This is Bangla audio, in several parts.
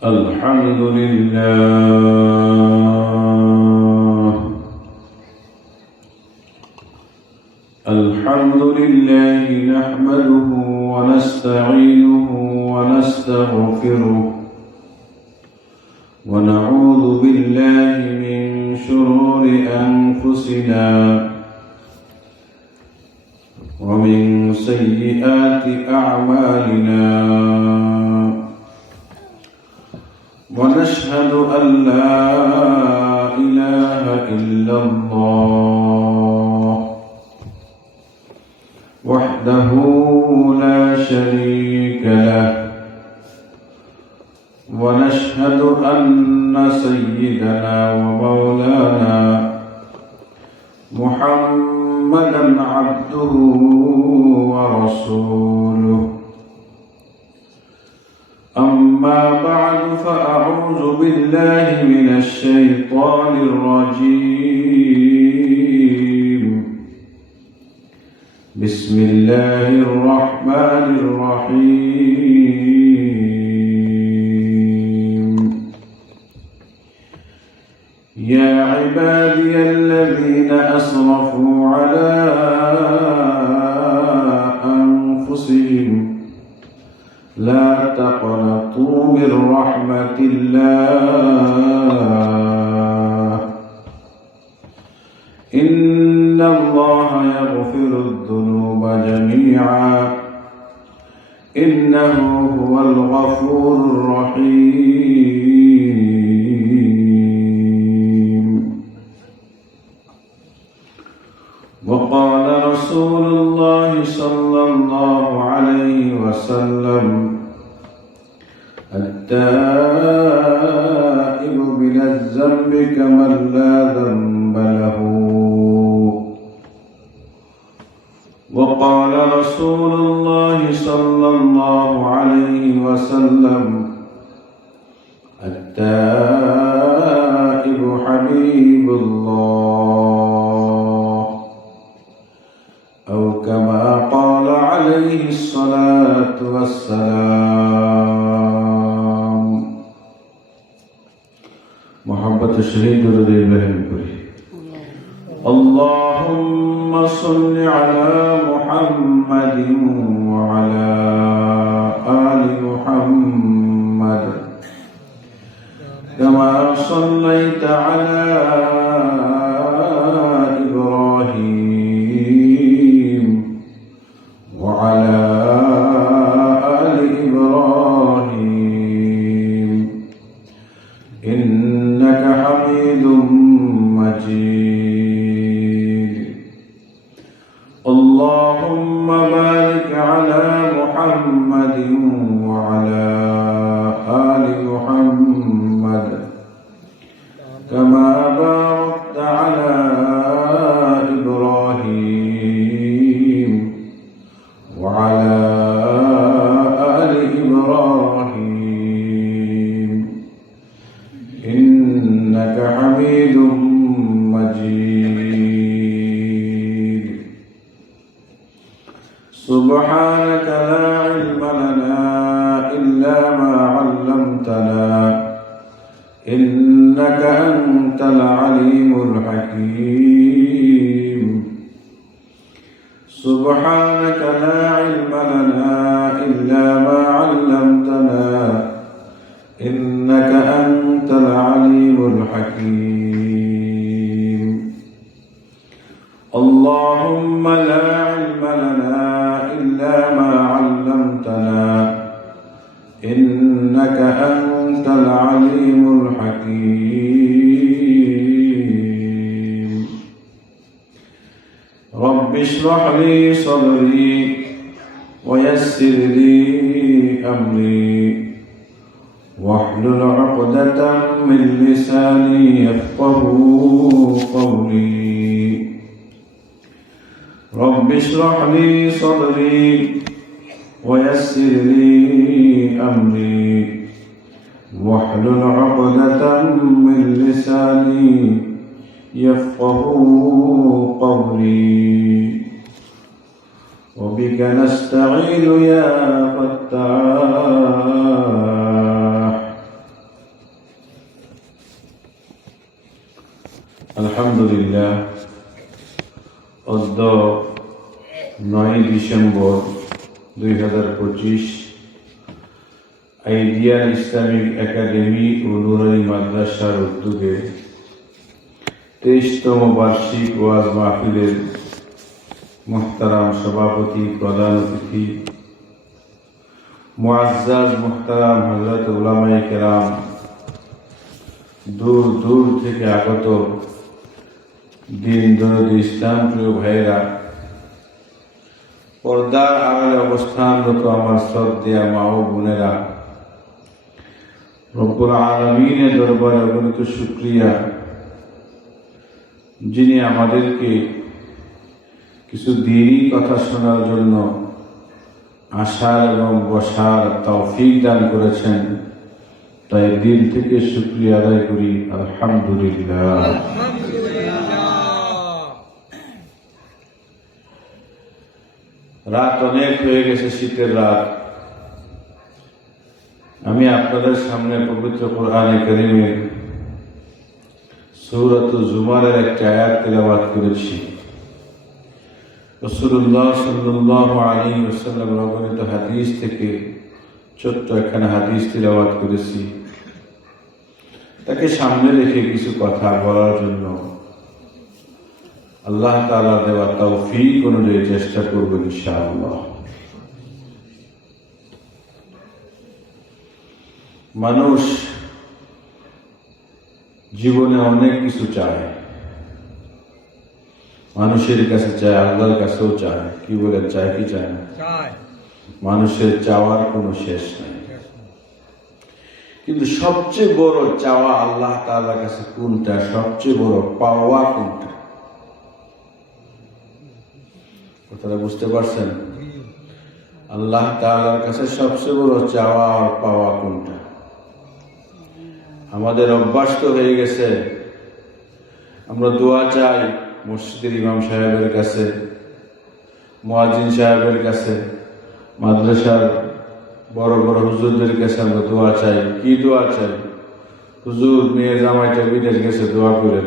الحمد لله نحمده ونستعينه ونستغفره ونعوذ بالله من شرور أنفسنا ومن سيئات أعمالنا ونشهد أن لا إله إلا الله وحده لا شريك له ونشهد أن سيدنا ومولانا محمدا عبده ورسوله. أما بعد فأعوذ بالله من الشيطان الرجيم. بسم الله الرحمن الرحيم. يا عبادي الذين أسرفوا على أنفسهم لا تقنطوا من رحمة الله إن الله يغفر الذنوب جميعا إنه هو الغفور الرحيم. وقال رسول الله صلى الله عليه وسلم: التائب من الذنب كمن لا ذنب له. وقال رسول الله صلى الله عليه وسلم: التائب حبيب الله، أو كما قال عليه الصلاة والسلام. محبت شهيد رضي الله عنه. اللهم صل على محمد وعلى آل محمد كما صليت على إبراهيم وعلى آل إبراهيم إنك حميد مجيد. اللهم بارك على محمد وعلى آل محمد كما باركت على إبراهيم وعلى آل إبراهيم إنك حميد مجيد. سبحانك لا علم لنا إلا ما علمتنا إنك أنت العليم الحكيم. سبحانك لا علم لنا إلا ما علمتنا إنك أنت العليم الحكيم. اللهم لا علم لنا إلا ما علمتنا إنك أنت العليم الحكيم. رب اشرح لي صدري ويسر لي أمري واحلل عقدة من لساني يفقهوا قولي. رب اشرح لي صدري ويسر لي أمري واحلل عقدة من لساني يفقهوا قولي. وبك نستعين يا فتاح আলহামদুলিল্লাহ অদ্য 9 ডিসেম্বর 2025 আইডিয়াল ইসলামিক একাডেমি ও নুরানি মাদ্রাসার উদ্যোগে 23তম বার্ষিক ওয়াজ মাহফিলের মুহতারাম সভাপতি প্রধান অতিথি মুআজ্জাজ মুহতারাম হযরত উলামায়ে কেরাম, দূর দূর থেকে আগত দিন দরদি ইসলাম প্রিয় ভাইয়েরা, পর্দার আড়ালে অবস্থানরত আমার শ্রদ্ধেয় মা ও বোনেরা, রব্বুল আলামিনের দরবারে অগণিত শুকরিয়া, যিনি আমাদেরকে কিছু দ্বীনি কথা শোনার জন্য আসার এবং বসার তৌফিক দান করেছেন। তাই দিল থেকে শুকরিয়া আদায় করি, আলহামদুলিল্লাহ। রাত অনেক হয়ে গেছে, শীতের রাত। আমি আপনাদের সামনে পবিত্র কোরআনে কারীমের সূরাত জুমারের একটা আয়াত তেলাওয়াত করেছি। রাসূলুল্লাহ সাল্লাল্লাহু আলাইহি ওয়াসাল্লাম বর্ণিত হাদিস থেকে ছোট্ট একখানা হাদিস তেলাওয়াত করেছি। তাকে সামনে রেখে কিছু কথা বলার জন্য আল্লাহ তাআলা দেওয়া তৌফিক অনুযায়ী চেষ্টা করব ইনশাআল্লাহ। মানুষ জীবনে অনেক কিছু চায়, মানুষের কাছে চায়, আল্লাহর কাছেও চায়। কি বলেন, চায় কি চায় না? মানুষের চাওয়ার কোনো শেষ নাই, কিন্তু সবচেয়ে বড় চাওয়া আল্লাহ তাআলার কাছে কোনটা? সবচেয়ে বড় পাওয়া কোনটা? কথাটা বুঝতে পারছেন? আল্লাহ তাআলার কাছে সবচেয়ে বড় চাওয়া আর পাওয়া কোনটা? আমাদের অভ্যাস তো হয়ে গেছে, আমরা দোয়া চাই মসজিদের ইমাম সাহেবের কাছে, মুয়াজ্জিন সাহেবের কাছে, মাদ্রাসার বড় বড় হুজুরদের কাছে আমরা দোয়া চাই। কি দোয়া চাই? হুজুর, মেয়ের জামাইটা বিদেশ গেছে, দোয়া করেন।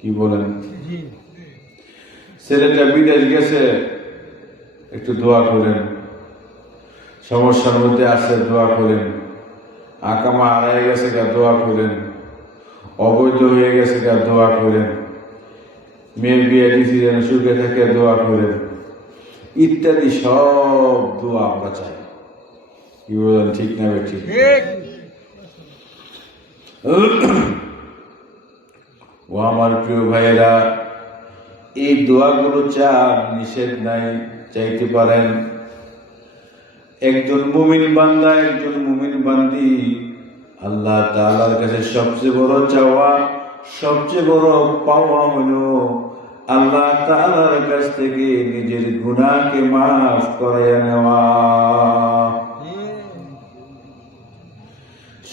কি বলেন? ছেলেটা বিদেশ গেছে, একটু দোয়া করেন। সমস্যার মধ্যে আছে, দোয়া করেন। আকামা হারায় গেছে, দোয়া করেন। অবৈধ হয়ে গেছে, দোয়া করেন। মেয়ে বিয়ে দিয়েছি যেন সুখে থাকে, দোয়া করেন। ইত্যাদি সব দোয়া আমরা চাই। কি বলেন, ঠিক না ঠিক? ও আমার প্রিয় ভাইয়েরা, এই দোয়াগুলো চান, নিষেধ নাই, চাইতে পারেন। একজন মুমিন বান্দা, একজন মুমিন বান্দি আল্লাহ তাআলার কাছে সবচেয়ে বড় চাওয়া, সবচেয়ে বড় পাওয়া হলো আল্লাহ তাআলার কাছ থেকে নিজের গুনাহকে মাফ করাইয়া নেওয়া।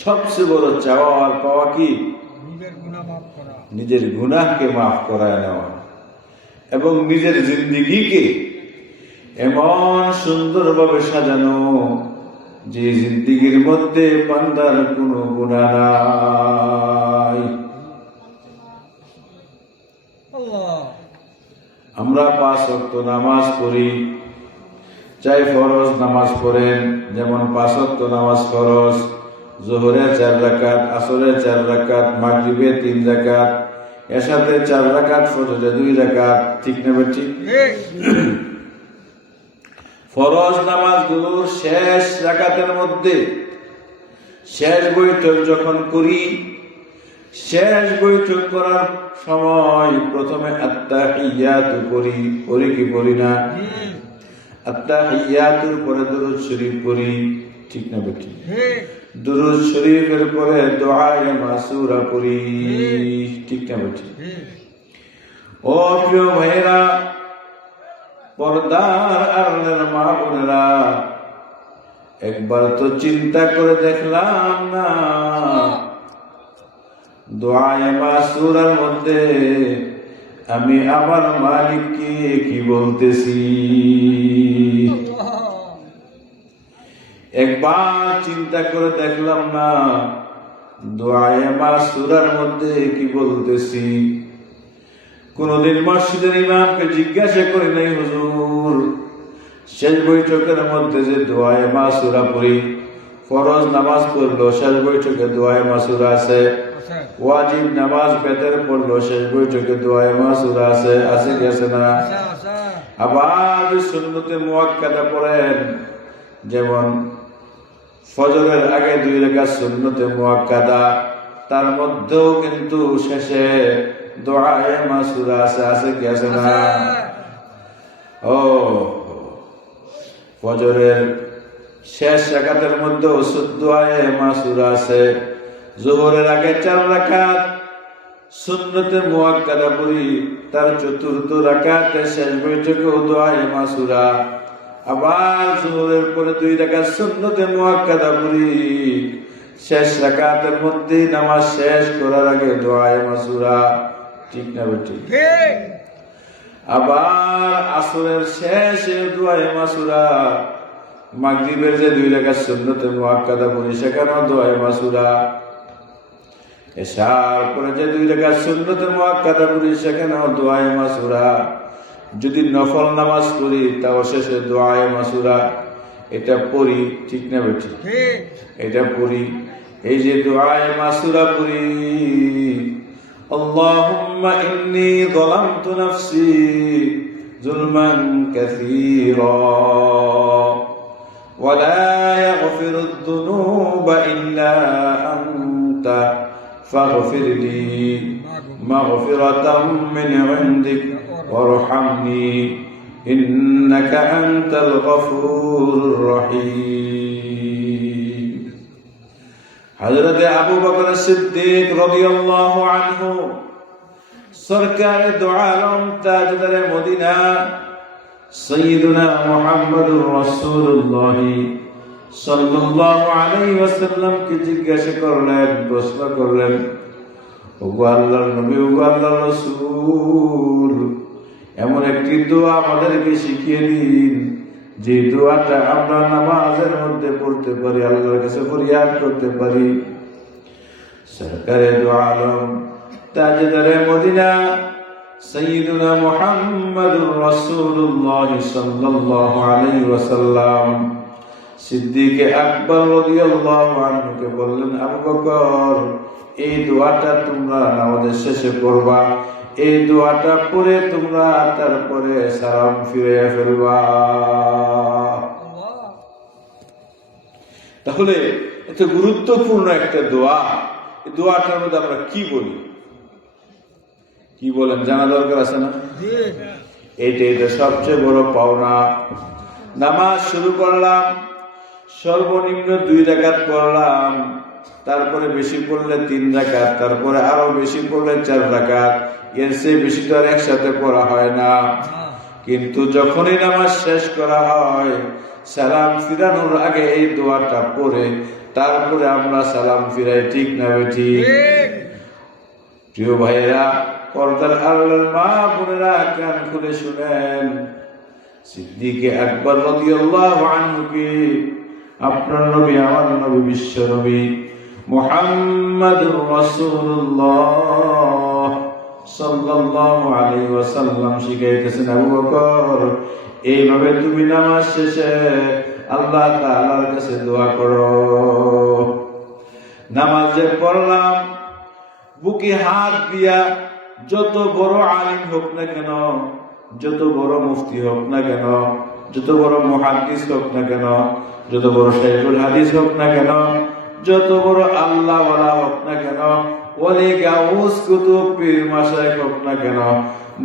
সবচেয়ে বড় চাওয়া আর পাওয়া কি? নিজের গুনাহকে মাফ করাইয়া নেওয়া এবং নিজের জিন্দেগিকে এমন সুন্দরভাবে সাজানো যে জিন্দেগির মধ্যে বান্দার কোনো গুনাহ নাই। আমরা 5 ওয়াক্ত নামাজ পড়ি, চাই ফরজ নামাজ পড়েন, যেমন 5 ওয়াক্ত নামাজ ফরজ, যোহরে 4 রাকাত, আসরে 4 রাকাত, মাগরিবে 3 রাকাত, এশাতে 4 রাকাত, ফজরে 2 রাকাত। ঠিক না ঠিক? ফরজ নামাজগুলোর শেষ রাকাতের মধ্যে শেষ বৈঠক যখন করি, শেষ বৈঠক করার সময় প্রথমে আত্তাহিয়াতু পড়ি। পড়ি কি পড়ি না? আত্তাহিয়াতুর পরে দুরূদ শরীফ পড়ি। ঠিক না বেটি? দুরূদ শরীফের পরে দুআয়ে মাসুরা পড়ি। ঠিক না বেটি? ও প্রিয় ভাইয়েরা, পর্দার আড়ালের মা বোনেরা, একবার তো চিন্তা করে দেখলাম না দুআয়ে মাসুরার মধ্যে আমি আমার মালিককে কি বলতেছি? একবার চিন্তা করে দেখলাম না দুআয়ে মাসুরার মধ্যে কি বলতেছি? কোনদিন মসজিদের ইমামকে জিজ্ঞাসা করি নাই, হুজুর শেষ বৈঠকের মধ্যে যে দোয়ায়ে মাসুরা পড়ি, ফরজ নামাজ পড়লো শেষ বৈঠকে দোয়ায়ে মাসুরা আছে, ওয়াজিব নামাজ বেতের পড়লো শেষ বৈঠকে দোয়ায়ে মাসুরা আছে কি আছে না? আবার সুন্নতে মুআক্কাদা পড়েন, যেমন ফজরের আগে 2 রাকাত সুন্নতে মুআক্কাদা, তার মধ্যেও কিন্তু শেষে দোয়ায়ে মাসুরা আছে কি আছে না? ও ফজরের শেষ রাকাতের মধ্যে দোয়ায়ে মাসুরা আছে। যোহরের আগে 4 রাকাত সুন্নতে মুআক্কাদা পড়ি, তার চতুর্থ রাকাতে শেষ বৈঠকে দোয়ায়ে মাসুরা। আবার যোহরের পরে 2 রাকাত সুন্নতে মুআক্কাদা পড়ি, শেষ রাকাতের মধ্যে নামাজ শেষ করার আগে দোয়ায়ে মাসুরা। ঠিক না বেটি? আবার আসরের শেষে দোয়ায়ে মাসুরা। মাগরিবের যে 2 রাকাত সুন্নতে মুআক্কাদা পড়ি সেখানেও দোয়ায়ে মাসুরা। এশার পরে যে 2 রাকাত সুন্নতে মুআক্কাদা পড়ি সেখানেও দোয়ায়ে মাসুরা। যদি নফল নামাজ পড়ি তাও শেষে দোয়ায়ে মাসুরা। এটা পড়ি, ঠিক না বেটি? এটা পড়ি। এই যে দোয়ায়ে মাসুরা পড়ি, আল্লাহুম্মা ইন্নী যালামতু নাফসি যুলমান কাসীরা ওয়া লা ইয়াগফিরুদ যুনুবা ইল্লা আনতা ফাগফিরলি মাগফিরাতাম মিন ইনদিক ওয়ারহামনি ইন্নাকা আনতাল গফুরুর রহিম। হযরত আবু বকর সিদ্দিক রাদিয়াল্লাহু আনহু সরকারে দো আলম তাজদারে মদিনা সাইয়্যিদুনা মুহাম্মদুর রাসূলুল্লাহ সাল্লাল্লাহু আলাইহি ওয়াসাল্লামকে জিজ্ঞাসা করলেন, প্রশ্ন করলেন, ওগো আল্লাহর নবী, ওগো আল্লাহর রাসূল, এমন একটি দোয়া আমাদেরকে শিখিয়ে দিন যে দোয়াটা আমরা নামাজের মধ্যে পড়তে পারি, আল্লাহর কাছে ফরিয়াদ করতে পারি। সরকারে দো আলম তাজদারে মদিনা সাইয়্যিদুনা মুহাম্মদুর রাসূলুল্লাহ সাল্লাল্লাহু আলাইহি ওয়াসাল্লাম সিদ্দিক আকবর রাদিয়াল্লাহু আনহুকে বললেন, আবু বকর, এই দোয়াটা তোমরা নামাজের শেষে পড়বা, এই দোয়াটা পড়ে তোমরা তারপরে সালাম ফিরে ফেলবা। তাহলে এত গুরুত্বপূর্ণ একটা দোয়া, এই দোয়াটার মধ্যে আমরা কি বলি, কি বলেন জানা দরকার আছে না? এটা সবচেয়ে বড় পাওনা। নামাজ শুরু করলাম, সর্বনিম্ন 2 রাকাত পড়লাম, তারপরে বেশি পড়লে 3 রাকাত, তারপরে আরো বেশি পড়লে 4 রাকাত, এর চেয়ে বেশি তো আর একসাথে পড়া হয় না। কিন্তু যখনই নামাজ শেষ করা হয়, সালাম ফিরানোর আগে এই দোয়াটা পড়ে তারপরে আমরা সালাম ফিরাই, ঠিক না বেঠি? প্রিয় ভাইয়েরা, পর্দার আড়ালের মা বোনেরা, কান খুলে শুনেন, সিদ্দিক আকবর রাদিয়াল্লাহু আনহুকে আপনার নবী, আমার নবী, বিশ্ব নবী মুহাম্মদুর রাসূলুল্লাহ সাল্লাল্লাহু আলাইহি ওয়াসাল্লাম শিখাইতেছেন, আবু বকর, এইভাবে তুমি নামাজ শেষে আল্লাহ তাআলার কাছে দোয়া করো। নামাজে পড়লাম, বুকে হাত দিয়া যত বড় আলিম হোক না কেন, যত বড় মুফতি হোক না কেন, যত বড় মুহাদ্দিস হোক না কেন, যত বড় শাইখুল হাদিস হোক না কেন, যত বড় আল্লাহ ওয়ালা হোক না কেন, ওলি গাউস কুতুব পীর মাশায়েখ হোক না কেন,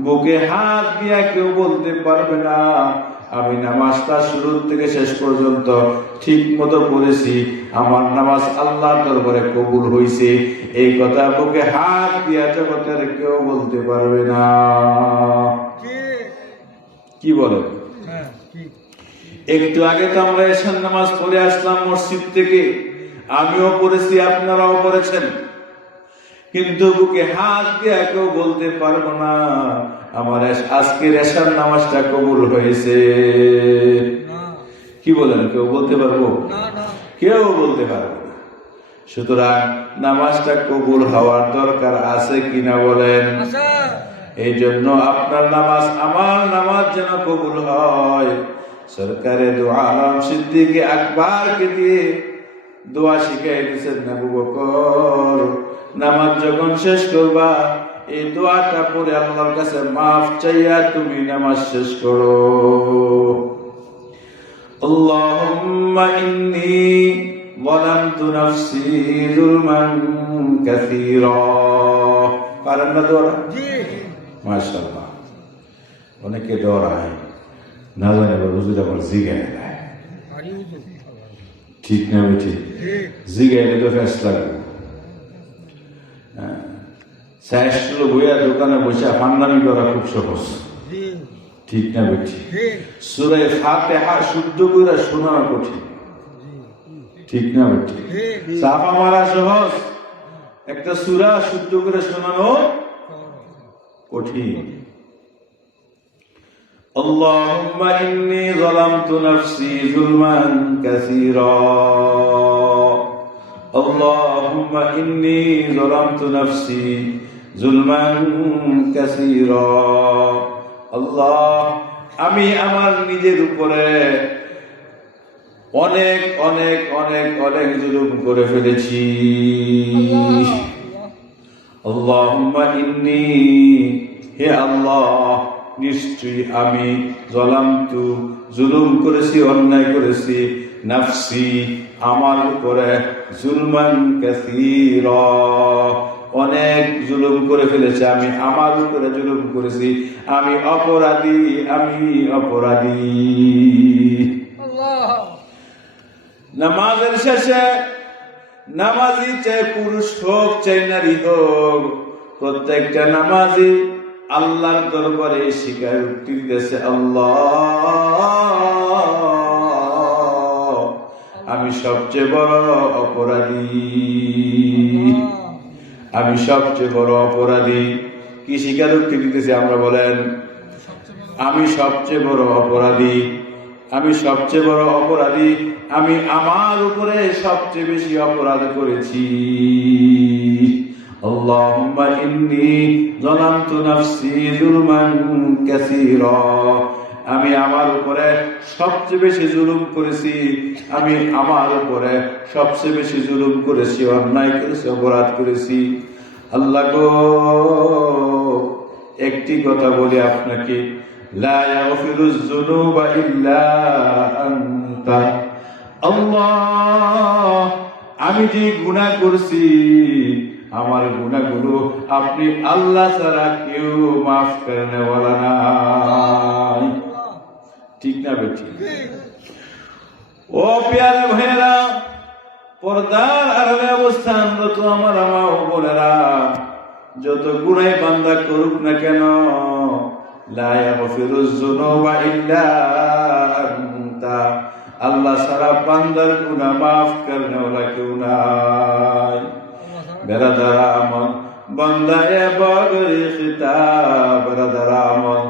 বুকে হাত দিয়া কেউ বলতে পারবে না আমি নামাজটা শুরু থেকে শেষ পর্যন্ত ঠিক মতো পড়েছি, আমার নামাজ আল্লাহর দরবারে কবুল হয়েছে। এই কথা বুকে হাত দিয়া জগতের কেউ বলতে পারবে না। কি বলেন? একটু আগে তো আমরা এশার নামাজ পড়ে আসলাম মসজিদ থেকে, আমিও পড়েছি, আপনারাও পড়েছেন, কিন্তু বুকে হাত দিয়া কেউ বলতে পারবো না আমার আজকের এশার নামাজটা কবুল হয়েছে। কি বলেন? কেউ বলতে পারবো? কেউ বলতে পারবো না। সুতরাং নামাজটা কবুল হওয়ার দরকার আছে কিনা বলেন? এই জন্য আপনার নামাজ আমার নামাজ যেন কবুল হয়, সরকারে দু আলম সিদ্দিক আকবরকে দিয়ে দোয়া শিখাই দিয়েছেন আবু বকর, নামাজ যখন শেষ করবা এই দোয়াটা পড়ে আল্লাহর কাছে মাফ চাইয়া তুমি নামাজ শেষ করো। আল্লাহুম্মা ইন্নী যালামতু নাফসি যুলমান কাসীরা। পারেন না দোয়া? জি মাশাআল্লাহ। অনেকে ডরায়, না জানে হুজুর আমার জিগায় দেয়, ঠিক না বেঠিক? জিগাইলে তো ফেস লাগবে। চাইছিল বইয়া দোকানে বসে ফান্নামি করা খুব সহজ, ঠিক না বেঠিক? সূরা ফাতিহা শুদ্ধ করে শোনা কঠিন, ঠিক না বেঠিক? চাপা মারা সহজ, একটা সূরা শুদ্ধ করে শোনানো কঠিন। اللهم إني ظلمت نفسي ظلما كثيرا اللهم إني ظلمت نفسي ظلما كثيرا আল্লাহ, আমি আমার নিজের উপরে অনেক অনেক অনেক অনেক জুলুম করে ফেলেছি। আল্লাহুম্মা ইন্নী, হে আল্লাহ নিশ্চয়ই আমি যালামতু জুলুম করেছি, অন্যায় করেছি, নাফসি আমার উপরে, জুলমান কাসীরা অনেক জুলুম করে ফেলেছি, আমি আমার উপরে জুলুম করেছি, আমি অপরাধী, আমি অপরাধী। নামাজের শেষে নামাজি চাই পুরুষ হোক চাই নারী হোক, প্রত্যেকটা নামাজি আল্লাহর দরবারে স্বীকারোক্তি দিতেছে, আল্লাহ আমি সবচেয়ে বড় অপরাধী, আমি সবচেয়ে বড় অপরাধী। কি স্বীকারোক্তি দিতেছে আমরা বলেন? আমি সবচেয়ে বড় অপরাধী, আমি সবচেয়ে বড় অপরাধী, আমি আমার উপরে সবচেয়ে বেশি অপরাধ করেছি। আল্লাহুম্মা ইন্নী যালামতু নাফসি যুলমান কাসীরা আমি আমার উপরে সবচেয়ে বেশি জুলুম করেছি, আমি আমার উপরে সবচেয়ে বেশি জুলুম করেছি, অন্যায় করেছি, অপরাধ করেছি। আল্লাহ গো, একটি কথা বলি আপনাকে, লা ইয়াগফিরুয যুনুবা ইল্লা আনতা। আল্লাহ আমি যে গুনাহ করছি, আমার গুনাহগুলো আপনি আল্লাহ ছাড়া কেউ মাফ করতে ওয়ালা নাই, ঠিক না বেটি? ও প্যারে ভাইরা, পর্দার আড়ালে অবস্থানরত আমার মা ও বোনেরা, যত গুনাহ বান্দা করুক না কেন, লা ইয়াগফিরুয যুনুবা ইল্লা আনতা, আল্লাহ ছাড়া বান্দার গুনাহ মাফ করতে ওয়ালা কেউ নাই। বেরাদার আমন বন্দায়ে বগরি খিতা, বেরাদার আমন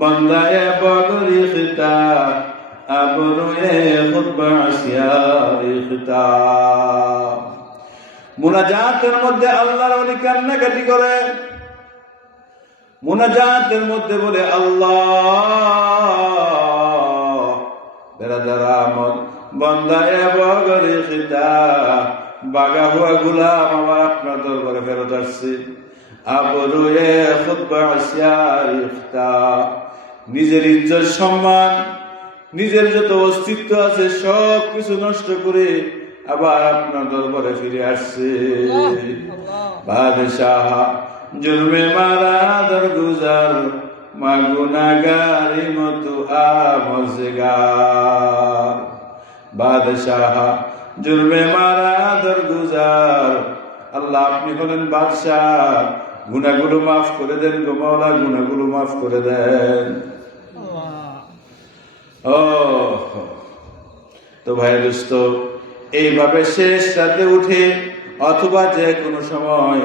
বন্দায়ে বগরি খিতা, আবরুয়ে খুতবা আসিয়ারি খিতা। মুনাজাতের মধ্যে আল্লাহর ওলি কান্নাকাটি করে, মুনাজাতের মধ্যে বলে আল্লাহ, বেরাদার আমন বন্দায়ে বগরি খিতা, বাগা হুয়া গুলাম আমার আপনার দরবারে ফেরত আসছে, আবরুয়ে খুতবা আসিয়ারি খিতা, নিজের ইজ্জত সম্মান, নিজের যত অস্তিত্ব আছে সব কিছু নষ্ট করে আবার আপনার দরবারে ফিরে আসছে। বাদশাহ জুলমে মারা দরগুজার, মাগুনাগারি মতো আমজগার। বাদশাহ জুলমে মারা দরগুজার, আল্লাহ আপনি হলেন বাদশাহ, গুনাহগুলো মাফ করে দেন গো মাওলা, গুনাহগুলো মাফ করে দেন। ও তো ভাই দোস্ত, এইভাবে শেষ রাতে উঠে অথবা যে কোনো সময়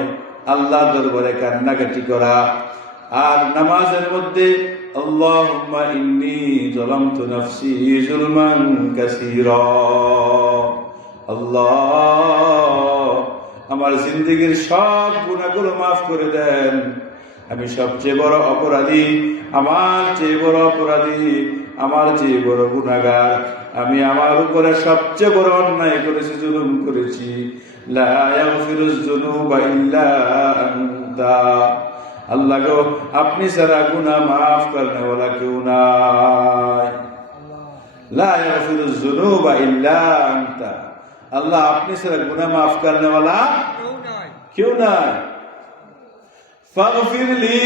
আল্লাহ দরবারে কান্নাকাটি করা, আর নামাজের মধ্যে আল্লাহুম্মা ইন্নী যালামতু নাফসি যুলমান কাসীরা, আল্লাহ আমার জিন্দেগীর সব গুনাহগুলো মাফ করে দেন, আমি সবচেয়ে বড় অপরাধী, আমার চেয়ে বড় অপরাধী, আমার চেয়ে বড় গুনাহগার। আমি আমার উপরে সবচেয়ে বড় অন্যায় করেছি, জুলুম করেছি। লা ইয়াগফিরুজ যুনুবা ইল্লা আনতা। আল্লাহ গো, আপনি ছাড়া গুনাহ মাফ করনে ওয়ালা কেউ নাই। লা ইয়াগফিরুজ যুনুবা ইল্লা আনতা। আল্লাহ, আপনি ছাড়া গুনাহ মাফ করনে ওয়ালা কেউ নাই। ফাগফিরলি,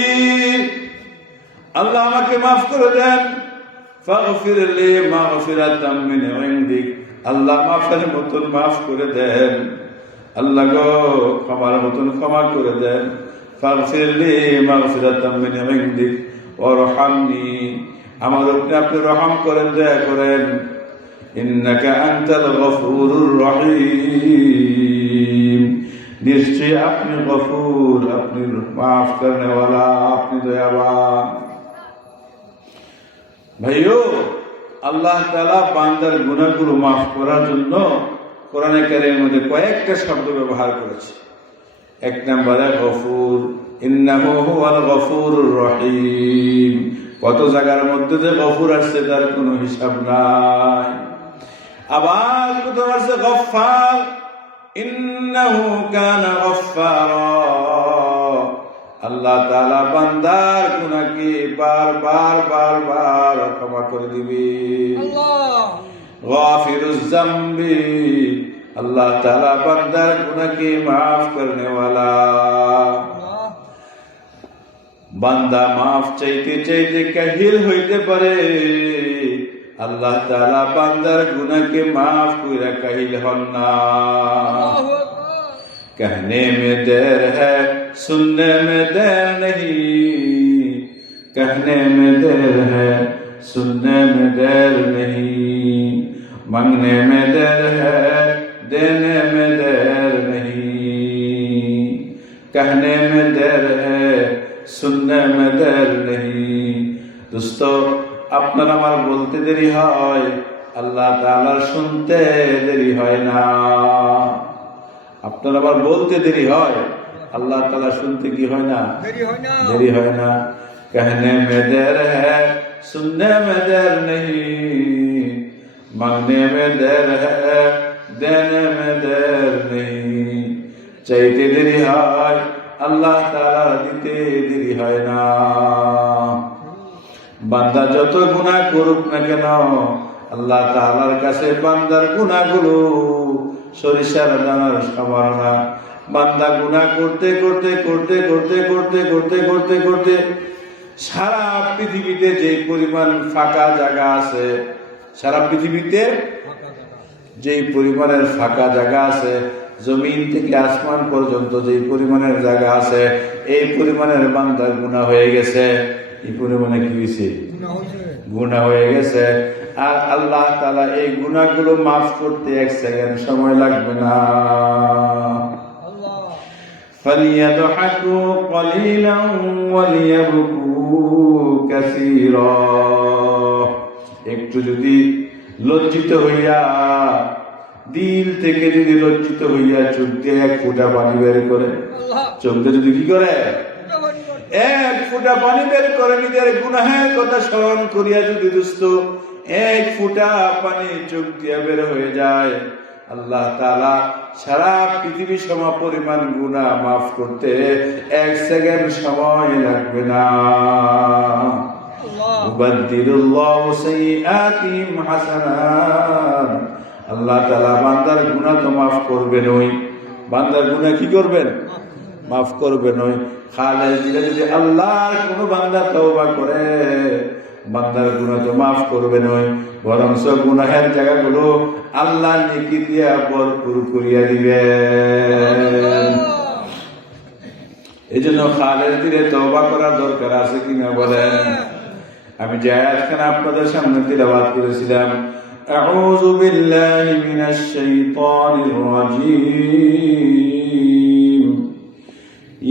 আল্লাহ আমাকে মাফ করে দেন। ফাগফিরলি মাগফিরাতাম মিন ইনদিক, আল্লাহ মাফের মতন মাফ করে দেন। আল্লাহ গো, ক্ষমার মতন ক্ষমা করে দেন। ফাগফিরলি মাগফিরাতাম মিন ইনদিক ওয়ারহামনি, আমার উপরে আপনি রহম করেন, দয়া করেন। ইন্নাকা আনতাল গফুরুর রহিম, নিশ্চয় আপনি গফুর, আপনি মাফ করনে ওয়ালা, আপনি দয়াবান। ভাইও, আল্লাহ তাআলা বান্দার গুনাহগুলো মাফ করার জন্য কোরআনে কারীমের মধ্যে কয়েকটা শব্দ ব্যবহার করেছে। এক নম্বরে গফুর, ইন্নাহু হুয়াল গফুরুর রহিম। কত জায়গার মধ্যে যে গফুর আসছে তার কোনো হিসাব নাই। আবার কোথাও আছে গফফার, ইন্নাহু কানা গফফারা। আল্লাহ তাআলা বান্দার গুনাহকে বারবার বারবার ক্ষমা করে দিবে। আল্লাহ গাফিরুজ যামবি, আল্লাহ তাআলা বান্দার গুনাহকে maaf করনে ওয়ালা। বান্দা মাফ চাইতে চাইতে কাহিল হইতে পারে, আল্লাহ তাআলা বান্দার গুনাহকে maaf কইরা কাহিল হন না। कहने में देर है, सुनने में देर नहीं। कहने में देर है, सुनने में देर नहीं। मांगने में देर है, देने में देर नहीं। कहने में देर है, सुनने में देर नहीं। दोस्तों, আপনার আমার বলতে দেরি হয়, আল্লাহ তাআলার শুনতে দেরি হয় না। আপনার আবার বলতে দেরি হয়, আল্লাহ তাআলা শুনতে কি হয় না? দেরি হয় না। कहने में देर है, सुनने में देर नहीं। मांगने में देर है, देने में देर नहीं। চাইতে দেরি হয়, আল্লাহ তাআলা দিতে দেরি হয় না। বান্দা যত গুনাহ করুক না কেন, আল্লাহ তাআলার কাছে বান্দার গুনাহগুলো সরিষার দানার সমান না। বান্দা গুনাহ করতে করতে করতে করতে করতে করতে করতে করতে সারা পৃথিবীতে যে পরিমাণ ফাঁকা জায়গা আছে, সারা পৃথিবীতে যে পরিমাণের ফাঁকা জায়গা আছে, জমিন থেকে আসমান পর্যন্ত যে পরিমাণের জায়গা আছে, এই পরিমাণের বান্দার গুনাহ হয়ে গেছে। এই পরিমাণে কি হয়েছে? গুনাহ হয়ে গেছে। আর আল্লাহ তাআলা এই গুনাহগুলো মাফ করতে এক সেকেন্ড সময় লাগবে না। ফালিয়াদহাকু কলিলান ওয়ালিয়াবকু কাসীরা। একটু যদি লজ্জিত হইয়া, দিল থেকে যদি লজ্জিত হইয়া চোখ দিয়ে এক ফোঁটা পানি বের করে, চোখ দিয়ে যদি কি করে এক ফোঁটা পানি বের করে, নিজের গুনাহের কথা স্মরণ করিয়া যদি দোস্ত এক ফোঁটা পানি চোখ দিয়ে বের হয়ে যায়, আল্লাহ তাআলা সারা পৃথিবী সম পরিমাণ গুনাহ মাফ করতে এক সেকেন্ড সময় লাগবে না। ইউবাদদিলুল্লাহু সাইয়্যাতিহিম হাসানাত। আল্লাহ তাআলা বান্দার গুনাহ তো মাফ করবেন, ওই বান্দার গুনাহ কি করবেন? মাফ করবেন। ওই খালেস দিলে যদি আল্লাহর কোন বান্দা তওবা করে, বান্দার গুনাহ তো মাফ করবেন, ওই বরঞ্চ গুনাহের জায়গাগুলো আল্লাহ নেকি দিয়া ভরপুর করিয়া দিবেন। এই জন্য খালেস দিলে তওবা করার দরকার আছে কিনা বলেন? আমি যে আয়াতখানা আপনাদের সামনে তিলাওয়াত করেছিলাম, আউযু বিল্লাহি মিনাশ শাইতানির রাজীম।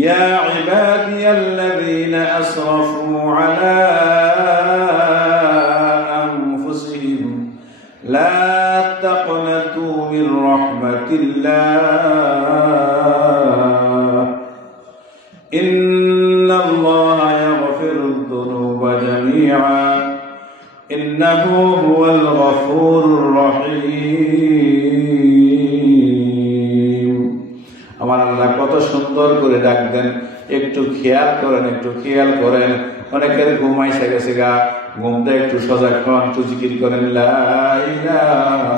ইয়া ইবাদিয়াল্লাযীনা আসরাফু আলা আনফুসিহিম লা তাকনাতু মির রাহমাতিল্লাহ ইন্নাল্লাহ ইন্নাহু হুয়াল গফুরুর রহিম। আমার আল্লাহ কত সুন্দর করে ডাক দেন, একটু খেয়াল করেন, একটু খেয়াল করেন। অনেকের ঘুম আইসা গেছে গা, ঘুমটা একটু সজাগ হন, একটু জিকির করেন লা ইলাহা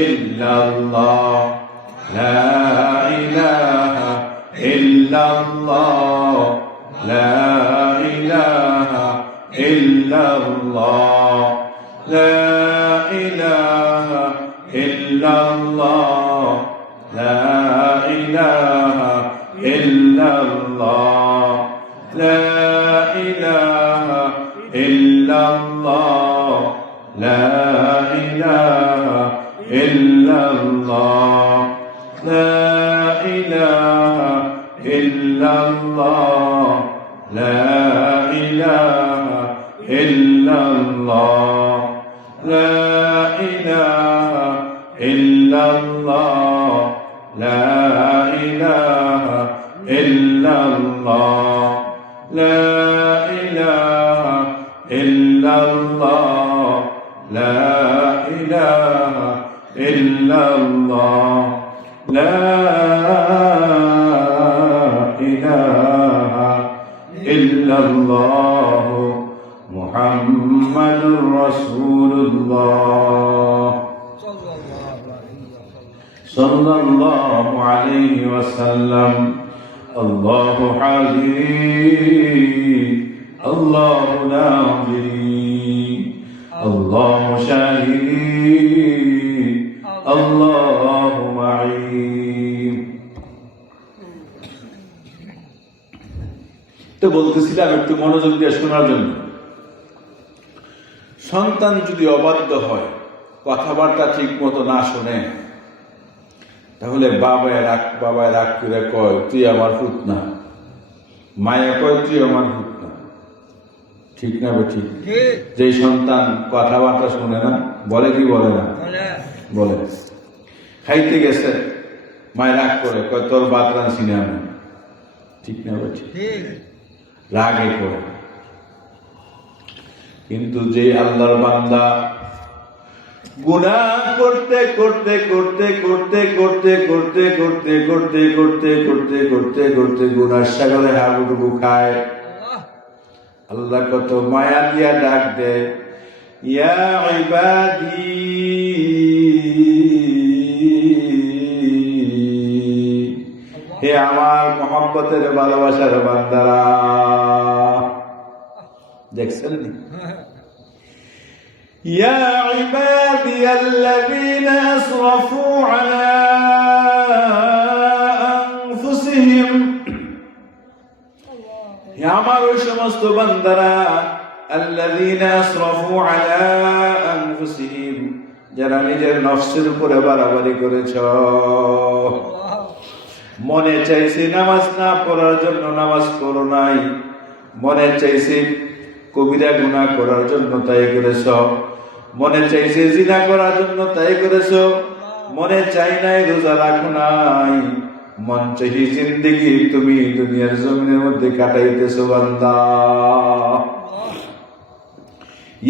ইল্লাল্লাহ, লা ইলাহা ইল্লাল্লাহ, লা ইলাহা ইল্লাল্লাহ, লা ইলাহা ইল্লাল্লাহ, লা ইলাহা ইল্লাল্লাহ, লা ইলাহা ইল্লাল্লাহ, লা ইলাহা ইল্লাল্লাহ, লা ইলাহা ইল্লাল্লাহ, লা ইলাহা ইল্লাল্লাহ, লা ইলাহা ইল্লাল্লাহ, লা ইলাহা ইল্লাল্লাহ, লা ইলাহা ইল্লাল্লাহ, লা ইলাহা ইল্লাল্লাহ, লা ইলাহা ইল্লাল্লাহ, মুহাম্মাদুর রাসূলুল্লাহ সাল্লাল্লাহু আলাইহি ওয়াসাল্লাম। আল্লাহু হাজির, আল্লাহু নাজির, আল্লাহু শাহীদ, আল্লাহু মাঈ। তো বলতেছিলাম একটু মনোযোগ দিয়ে শোনার জন্য। সন্তান যদি অবাধ্য হয়, কথাবার্তা ঠিক মতো না শোনে, তাহলে বাবায় রাগ করে কয় তুই আমার পুত না, মায়া কয় তুই আমার পুত না। ঠিক না ঠিক? যে সন্তান কথাবার্তা শুনে না, বলে কি বলে না? বলে। খাইতে গেছে, মায় রাগ করে কয় তোর বাত রাঁধছি না আমি। ঠিক না ঠিক? রাগে করে। কিন্তু যে আল্লাহর বান্দা গুনাহ করতে করতে করতে করতে করতে করতে করতে করতে করতে করতে করতে করতে গুনার সাগরে হাবুডুবু খায়, আল্লাহ কত মায়া দিয়া ডাক দেয়, ইয়া ইবাদি হে আমার মহব্বতের ভালোবাসার বান্দারা। দেখছেন নি? يا عبادي الذين أسرفوا على أنفسهم يا আমার ওই সমস্ত বান্দারা الذين أسرفوا على أنفسهم যারা নিজের নফসের উপরে বাড়াবাড়ি করেছ। মনে চাইছে নামাজ না পড়ার জন্য নামাজ পড়ো নাই, মনে চাইছে কবিরা গুনাহ করার জন্য তাই করেছ, মনে চাইছে জিনা করার জন্য তাই করেছ, মনে চাই নাই রোজা রাখো নাই, মন চাই জিন্দেগি তুমি দুনিয়ার জমিনের মধ্যে কাটাইতেছো বান্দা।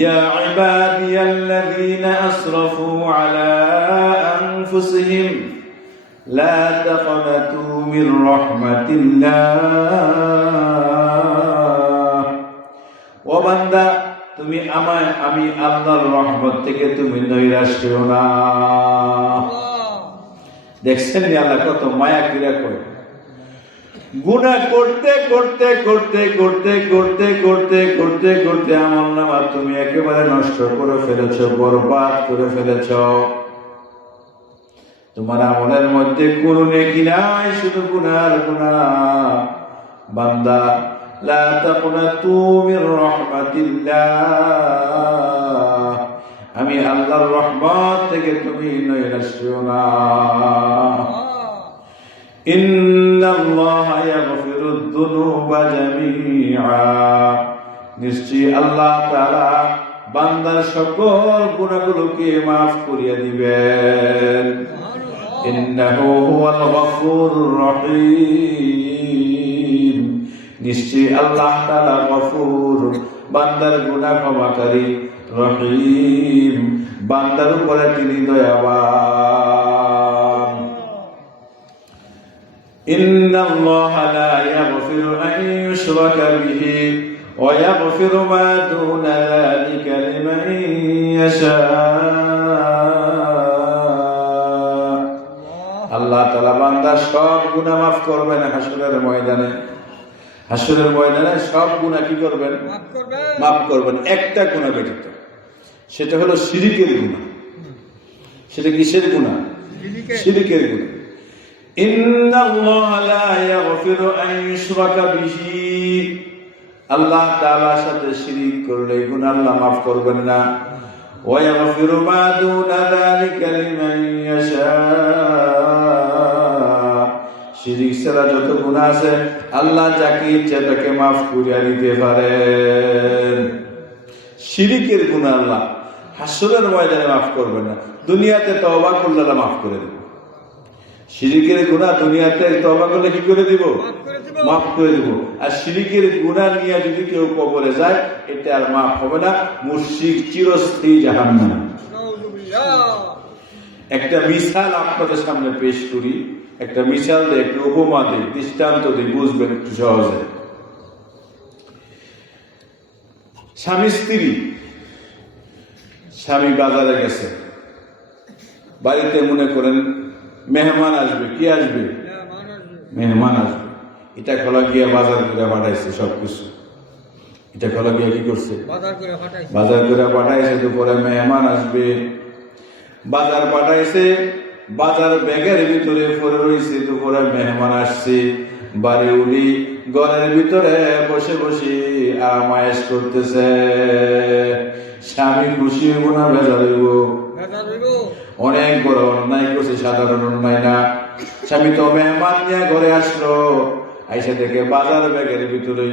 ইয়া ইবাদিয়াল্লাযীনা আসরাফু আলা আনফুসিহিম লা তাকনাতু মির রাহমাতিল্লাহ। ও বান্দা, তুমি আমি আল্লাহর রহমত থেকে তুমি নৈরাশ হও না। দেখছেন আল্লাহ কত মায়া কিরা করে। গুনাহ করতে করতে করতে করতে করতে করতে করতে করতে আমল নামা তুমি একেবারে নষ্ট করে ফেলেছ, বরবাদ করে ফেলেছ। তোমার আমলের মধ্যে কোনো নেকি নাই, শুধু গুনাহ গুনাহ। বান্দা লা তাকনাতু মির রাহমাতিল্লাহ, আমি আল্লাহর রহমত থেকে তুমি নৈরাশ হও না। ইন্নাল্লাহা ইয়াগফিরুদ যুনুবা জামিআ, নিশ্চয়ই আল্লাহ তাআলা বান্দার সকল গুনাহগুলোকে maaf করিয়ে দিবেন। ইন্নাহু হুয়াল গফুরুর রহিম, নিশ্চয়ই আল্লাহ তাআলা গফুর, বান্দার গুনাহ ক্ষমাকারী, রহিম, বান্দার উপরে তিনি দয়াবান। ইন্নাল্লাহা লা ইয়াগফিরু আন ইউশরাকা বিহি ওয়া ইয়াগফিরু মা দুনা যালিকা লিমান ইয়াশা। আল্লাহ তাআলা বান্দার সব গুনাহ মাফ করবেন হাসরের ময়দানে। হাসরের ময়দানে সব গুনাহ কি করবেন? মাফ করবেন, একটা গুনাহ ব্যতীত। সেটা হলো শিরকের গুনাহ। সেটা কিসের গুনাহ? শিরকের গুনাহ। ইন্নাল্লাহা লা ইয়াগফিরু আন ইউশরাকা বিহি, আল্লাহ তাআলার সাথে শিরক করলে গুনাহ আল্লাহ মাফ করবেন না। ওয়া ইয়াগফিরু মা দুনা যালিকা লিমান ইয়াশা, শিরক ছাড়া যত গুনাহ আছে আল্লাহ যাকে ইচ্ছা তাকে মাফ করিয়া দিতে পারেন। শিরকের গুনাহ আল্লাহ হাসরের ময়দানে মাফ করবেন না, দুনিয়াতে তওবা করলে আল্লাহ মাফ করে দেব। শিরকের গুনাহ দুনিয়াতে তওবা করলে কি করে দিব? মাফ করে দিব। আর শিরকের গুনাহ নিয়ে যদি কেউ কবরে যায় এটা আর মাফ হবে না, মুশরিক চিরস্থায়ী জাহান্নামে। একটা মিসাল আপনাদের সামনে পেশ করি, একটা মিসাল দিয়ে, একটু উপমা দিই, দৃষ্টান্ত দিই, বুঝবেন একটু সহজে। স্বামী স্ত্রী, স্বামী বাজারে গেছে, বাড়িতে মনে করেন মেহমান আসবে। কি আসবে? মেহমান আসবে। এটা খোলা গিয়া বাজার করে পাঠাইছে সবকিছু। এটা খোলা গিয়া কি করছে? বাজার করে পাঠাইছে। দুপুরে মেহমান আসবে, বাজার পাঠাইছে, বাজার ব্যাগের ভিতরে পড়ে রয়েছে। দুপুরে মেহমান আসছে, বাড়ি উলি ঘরের ভিতরে বসে বসে আরামায়েশ করতেছে। স্বামী খুশি হইব না ভেজাল হইব? অনেক বড় অন্যায় করছে, সাধারণ অন্যায় না। স্বামী তো মেহমান নিয়ে ঘরে আসলো, আইসা থেকে বাজার ব্যাগের ভিতরে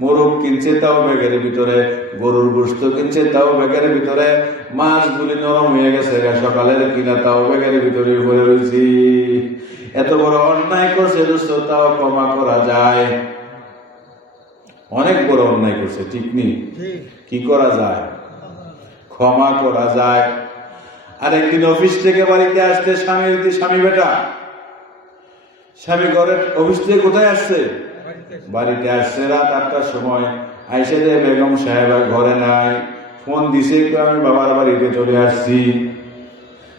মোরগ কিনছে, তাও ব্যাগের ভিতরে, গরুর গোশত কিনছে, তাও ব্যাগের ভিতরে, মাছগুলি নরম হয়ে গেছে সকালের কিনা, তাও ব্যাগের ভিতরে পড়ে রয়েছি। এত বড় অন্যায় করছে দোস্ত, তাও ক্ষমা করা যায়? অনেক বড় অন্যায় করছে, ঠিক নেই? কি করা যায়? ক্ষমা করা যায়। আর একদিন অফিস থেকে বাড়িতে আসতে স্বামী বেটা, স্বামী ঘরের অফিস থেকে কোথায় আসছে? বাড়িতে আসছে রাত 8টার সময়। আইসে যে বেগম সাহেব ঘরে নাই, ফোন দিছে আমি বাবার বাড়িতে চলে আসছি।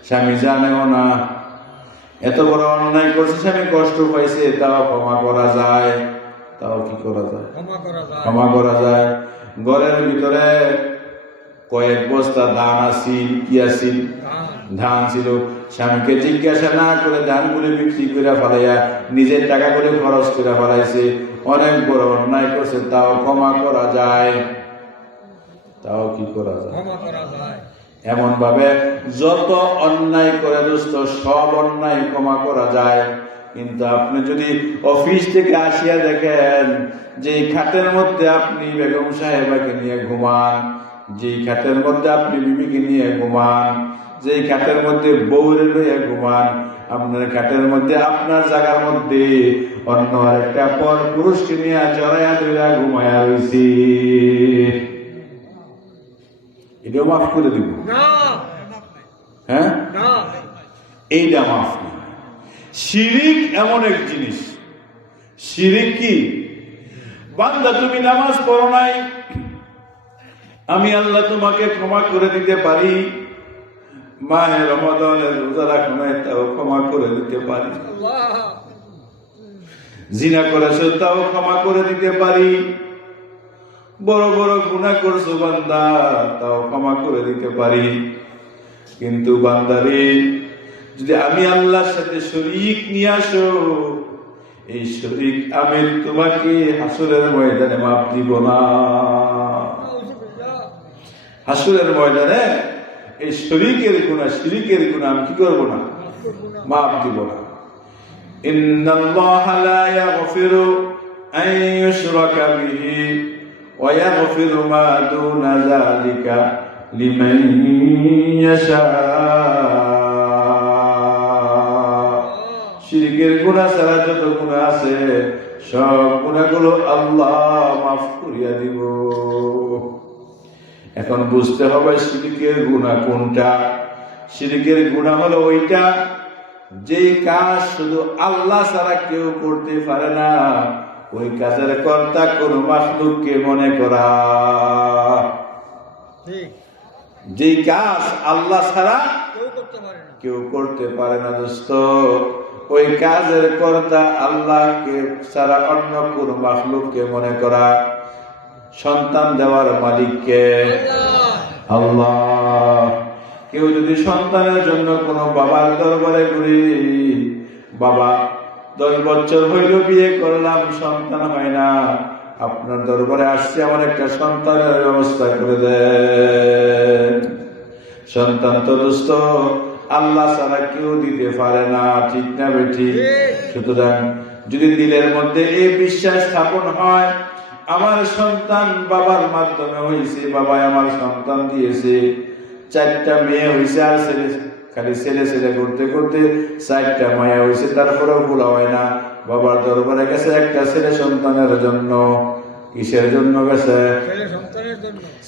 স্বামী জানেও না এত বড় অন্যায় করছে, স্বামী কষ্ট পাইছে, তাও ক্ষমা করা যায়? তাও কি করা যায়? ক্ষমা করা যায়। ঘরের ভিতরে কয়েক বস্তা ধান আসিল, কি আসিল? ধান ছিল। স্বামীকে জিজ্ঞাসা না করে ধানগুলি বিক্রি করে ফেলাইয়া নিজের টাকা করে খরচ করে ফেলাইছে। অনেক বড় অন্যায় করছে, তাও ক্ষমা করা যায়? তাও কি করা যায়? এমন ভাবে যত অন্যায় করে দোস্ত, সব অন্যায় ক্ষমা করা যায়। কিন্তু আপনি যদি অফিস থেকে আসিয়া দেখেন যে খাটের মধ্যে আপনি বেগম সাহেবাকে নিয়ে ঘুমান, যেই খাটের মধ্যে আপনি বিবিকে নিয়ে ঘুমান, যেই খাটের মধ্যে বউরে লইয়া ঘুমান, আপনার খাটের মধ্যে আপনার জায়গার মধ্যে অন্য আরেকটা পর পুরুষকে নিয়ে জড়াইয়া ধইরা ঘুমায়া রইছি, এটাও মাফ করে দিব? হ্যাঁ, এইটা মাফ না। শিরিক এমন এক জিনিস। শিরিক কি? বান্দা তুমি নামাজ পড়ো নাই, আমি আল্লাহ তোমাকে ক্ষমা করে দিতে পারি। মাহে রমাদানের রোজা রাখো নাই, তাও ক্ষমা করে দিতে পারি। জিনা করেছো, তাও ক্ষমা করে দিতে পারি। বড় বড় গুনাহ করছো বান্দা, তাও ক্ষমা করে দিতে পারি। কিন্তু বান্দারে, যদি আমি আল্লাহর সাথে শরীক নিয়ে আসো, এই শরীক আমি তোমাকে হাসরের ময়দানে মাপ দিব না। হাসরের ময়দানে এই শরীকের গুনাহ, শিরকের গুনাহ আমি কি করব না? মাপ দিব না। ইন্নাল্লাহা লা ইয়াগফিরু আন ইউশরাকা বিহি ওয়া ইয়াগফিরু মা দুনা যালিকা লিমান ইয়াশা। শিরকের গুনাহ ছাড়া যত গুনাহ আছে সব গুনাহগুলো আল্লাহ মাফ করিয়া দিব। এখন বুঝতে হবে শিরকের গুনাহ কোনটা। শিরকের গুনাহ হলো ওইটা যেই কাজ শুধু আল্লাহ ছাড়া কেউ করতে পারে না, ওই কাজের কর্তা কোন মাখলুককে মনে করা। যেই কাজ আল্লাহ ছাড়া কেউ করতে পারে না দোস্ত, ওই কাজের কর্তা আল্লাহকে ছাড়া অন্য কোন মাখলুককে মনে করা। সন্তান দেওয়ার মালিককে আল্লাহ। কেউ যদি সন্তানের জন্য কোনো বাবার দরবারে ঘুরি, বাবা 10 বছর হইল বিয়ে করলাম, সন্তান হয় না, আপনার দরবারে আসছে, আমার একটা সন্তানের ব্যবস্থা করে দেন। সন্তান তো দোস্ত আল্লাহ ছাড়া কেউ দিতে পারে না, ঠিক না বেঠিক? সুতরাং যদি দিলের মধ্যে এই বিশ্বাস স্থাপন হয়, আমার সন্তান বাবার মাধ্যমে হয়েছে, বাবা আমার সন্তান দিয়েছে, 4টা মেয়ে হয়েছে, আর ছেলে খালি ছেলে ছেলে করতে করতে 4টা মায়া হয়েছে, তারপরেও ভুলা হয় না। বাবার দরবারে গেছে একটা ছেলে সন্তানের জন্য। কিসের জন্য গেছে?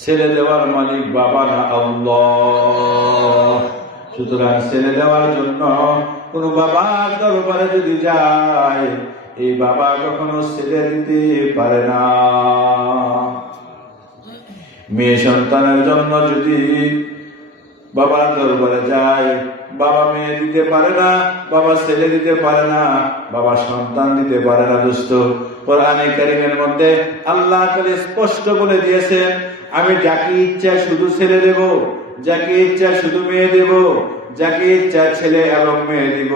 ছেলে দেওয়ার মালিক বাবা না আল্লাহ। সুতরাং ছেলে দেওয়ার জন্য কোন বাবার দরবারে যদি যায়, এই বাবা কখনো ছেলে দিতে পারে না। মেয়ে সন্তানের জন্য যদি বাবার দরবারে যায়, বাবা মেয়ে দিতে পারে না, বাবা ছেলে দিতে পারে না, বাবা সন্তান দিতে পারে না দোস্ত। কোরআনে কারীমের মধ্যে আল্লাহ তাআলা স্পষ্ট বলে দিয়েছেন, আমি যাকে ইচ্ছা শুধু ছেলে দেব, যাকে ইচ্ছা শুধু মেয়ে দেব, যাকে ইচ্ছা ছেলে এবং মেয়ে দিব,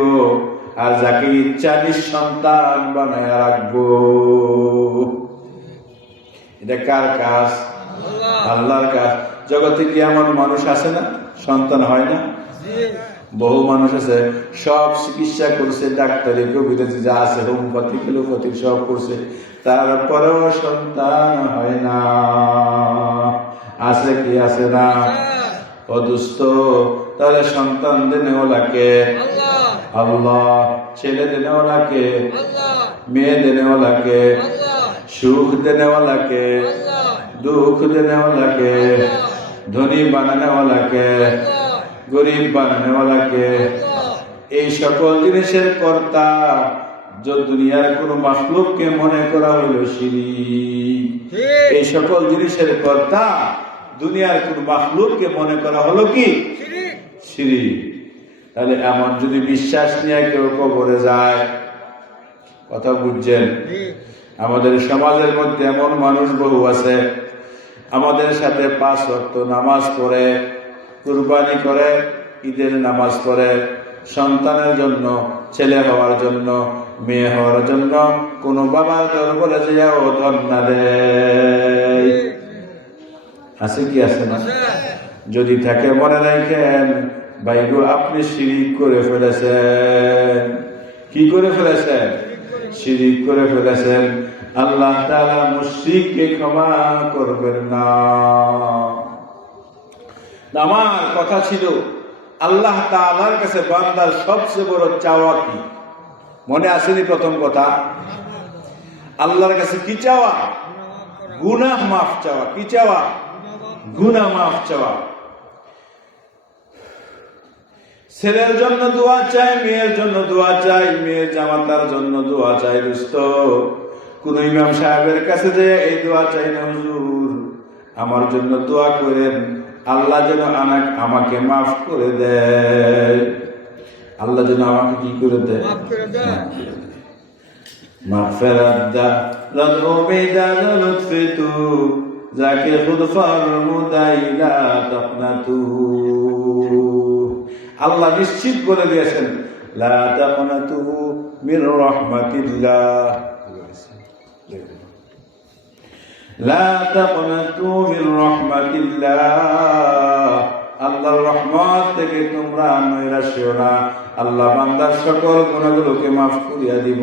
আর যাকে ইচ্ছা নিঃসন্তান বানায় রাখবো। এটা কার কাজ? আল্লাহর কাজ। জগতে কি এমন মানুষ আছে না সন্তান হয় না? বহু মানুষ আছে, সব চিকিৎসা করছে, ডাক্তারি কবিরাজি যা আছে, হোমিওপ্যাথি এলোপ্যাথি সব করছে, তারপরেও সন্তান হয় না। আছে কি আছে না? অদুস্থ। তাহলে সন্তান দেনেওয়ালাকে আল্লাহ, ছেলে দেনেওয়ালাকে, মেয়ে দেনেওয়ালাকে, সুখ দেনেওয়ালাকে, দুঃখ দেনেওয়ালাকে, ধনী বানানেওয়ালাকে, গরিব বানানেওয়ালাকে, এই সকল জিনিসের কর্তা দুনিয়ার কোন মাখলুককে মনে করা হইল শিরক। এই সকল জিনিসের কর্তা দুনিয়ার কোন মাখলুককে মনে করা হলো কি? শিরক। তাহলে এমন যদি বিশ্বাস নিয়ে কেউ কবরে যায়, কথা বুঝছেন? আমাদের সমাজের মধ্যে এমন মানুষ বহু আছে, আমাদের সাথে 5 ওয়াক্ত নামাজ পড়ে, কুরবানি করে, ঈদের নামাজ পড়ে, সন্তানের জন্য, ছেলে হওয়ার জন্য, মেয়ে হওয়ার জন্য কোন বাবার দরবারে যাও ধন্না দেয়। আছে কি আছে না? যদি থাকে মনে রাখেন ভাই গো, আপনি শিরক করে ফেলেছেন। কি করে ফেলেছেন? শিরক করে ফেলেছেন। আল্লাহ তাআলা মুশরিককে ক্ষমা করবেন না। আমার কথা ছিল, আল্লাহ তাআলার কাছে বান্দার সবচেয়ে বড় চাওয়া কি? মনে আসেনি? প্রথম কথা, আল্লাহর কাছে কি চাওয়া? গুনাহ মাফ চাওয়া। কি চাওয়া? গুনাহ মাফ চাওয়া। ছেলের জন্য দোয়া চাই, মেয়ের জন্য দোয়া চাই, মেয়ের জামাতার জন্য দোয়া চাই দোস্ত। কোন ইমাম সাহেবের কাছে যে এই দোয়া চাই না, হুজুর আমার জন্য দোয়া করেন, আল্লাহ যেন আমাকে মাফ করে দেয়। আল্লাহ যেন আমাকে কি করে দেয়? মাগফিরাত দা লাদুবিদা লুতফিতু যাকে খুদ ফরমুদাইলা তাকনাতু। আল্লাহ নিশ্চিত বলে দিয়েছেন, লা তাকনাতু মির রাহমাতিল্লাহ, লা তাকনাতু মির রাহমাতিল্লাহ। আল্লাহর রহমত থেকে তোমরা নৈরাশ হও না। আল্লাহ বান্দার সকল গুনাহগুলোকে মাফ করিয়া দিব।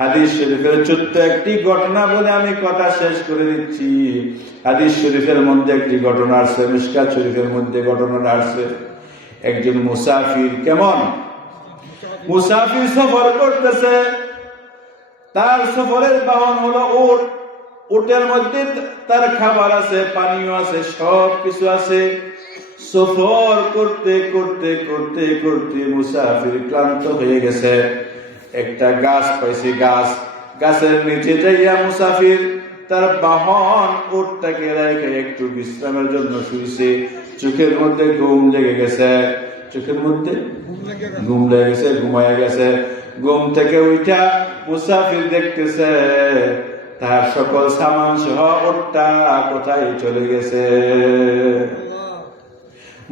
হাদিস শরীফের ছোট্ট একটি ঘটনা বলে আমি কথা শেষ করে দিচ্ছি। হাদিস শরীফের মধ্যে একটি ঘটনা আসছে, মিশকাত শরীফের মধ্যে ঘটনাটা আসছে। একজন মুসাফির, কেমন মুসাফির, সফর করতেছে। তার সফরের বাহন হলো উট। উটের মধ্যে তার খাবার আছে, পানীয় আছে, সব কিছু আছে। সফর করতে করতে করতে করতে মুসাফির ক্লান্ত হয়ে গেছে। একটা গাছ পাইছে, গাছের নিচে যাইয়া মুসাফির তার বাহন উটটাকে রেখে একটু বিশ্রামের জন্য শুইছে। চোখের মধ্যে ঘুম লেগে গেছে, চোখের মধ্যে ঘুম লেগে গেছে, ঘুমায় গেছে। ঘুম থেকে উঠা মুসাফির দেখতেছে তার সকল সামান সহ উটটা কোথায় চলে গেছে।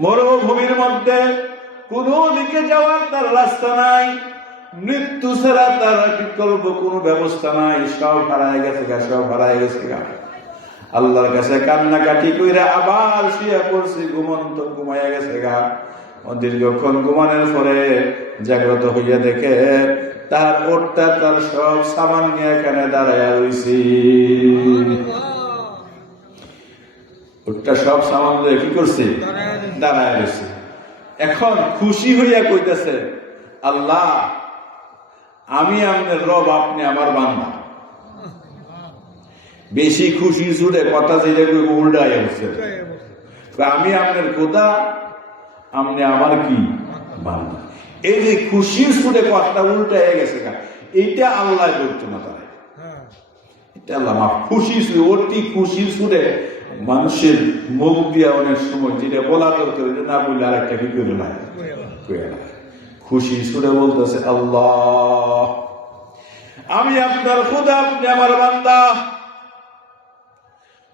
মরুভূমির মধ্যে কোন দিকে যাওয়ার তার রাস্তা নাই, মৃত্যু ছাড়া তার বিকল্প কোনো ব্যবস্থা নাই। সব হারায় গেছে গা, সব হারায় গেছে গা। আল্লাহর কাছে কান্নাকাটি কইরা আবার শুয়ে পড়ছে, ঘুমাইয়া গেছে গা। দীর্ঘক্ষণ ঘুমানোর পরে জাগ্রত হইয়া দেখে তার ওটটা তার সব সামান নিয়ে এখানে দাঁড়াইয়া রইছি। ওটটা সব সামান দিয়ে কি করছে? দাঁড়ায় রয়েছে। এখন খুশি হইয়া কইতেছে, আল্লাহ আমি আপনার রব, আপনি আমার বান্দা। বেশি খুশি জুড়ে কথা যেটা উল্টাই হচ্ছে, আমি আপনার খোদা, আপনি আমার কি বান্দা। এই যে খুশির সুরে কথা উল্টাই গেছে, এইটা আল্লাহ বলতো না, তারা এটা আল্লাহ খুশি সুরে, অতি খুশির সুরে মানুষের মুখ দিয়া অনেক সময় যেটা বলা দরকার না বললে আর একটা কি করে না, খুশি সুরে বলতেছে, আল্লাহ আমি আপনার খোদা, আপনি আমার বান্দা।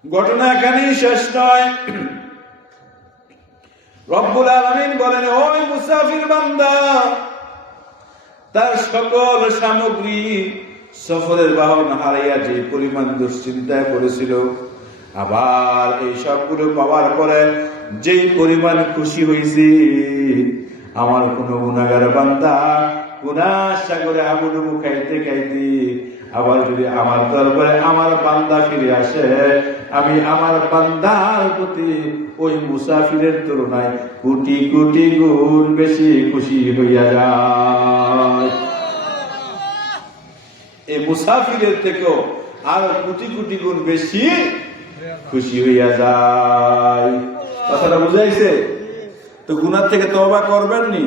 ঘটনা এখানেই শেষ নয়। রব্বুল আলামিন বলেন, ওই মুসাফির বান্দা তার সকল সামগ্রী সফরের বাহন হারাইয়া যে পরিমাণ দুশ্চিন্তায় করেছিল, আবার এই সবগুলো পাওয়ার পরে যেই পরিমাণ খুশি হয়েছি, আমার কোন গুনাহগার বান্দা গুনাহ সাগরে হাবুডুবু খাইতে খাইতে আবার যদি আমার দরবারে আমার বান্দা ফিরে আসে, আমি আমার বান্দার প্রতি ওই মুসাফিরের তুলনায় কোটি কোটি গুণ বেশি খুশি হইয়া যায়। এই মুসাফিরের থেকেও আর কোটি কোটি গুণ বেশি খুশি হইয়া যায়। কথাটা বুঝাইছে? তো গুনাহ থেকে তওবা করবেন নি?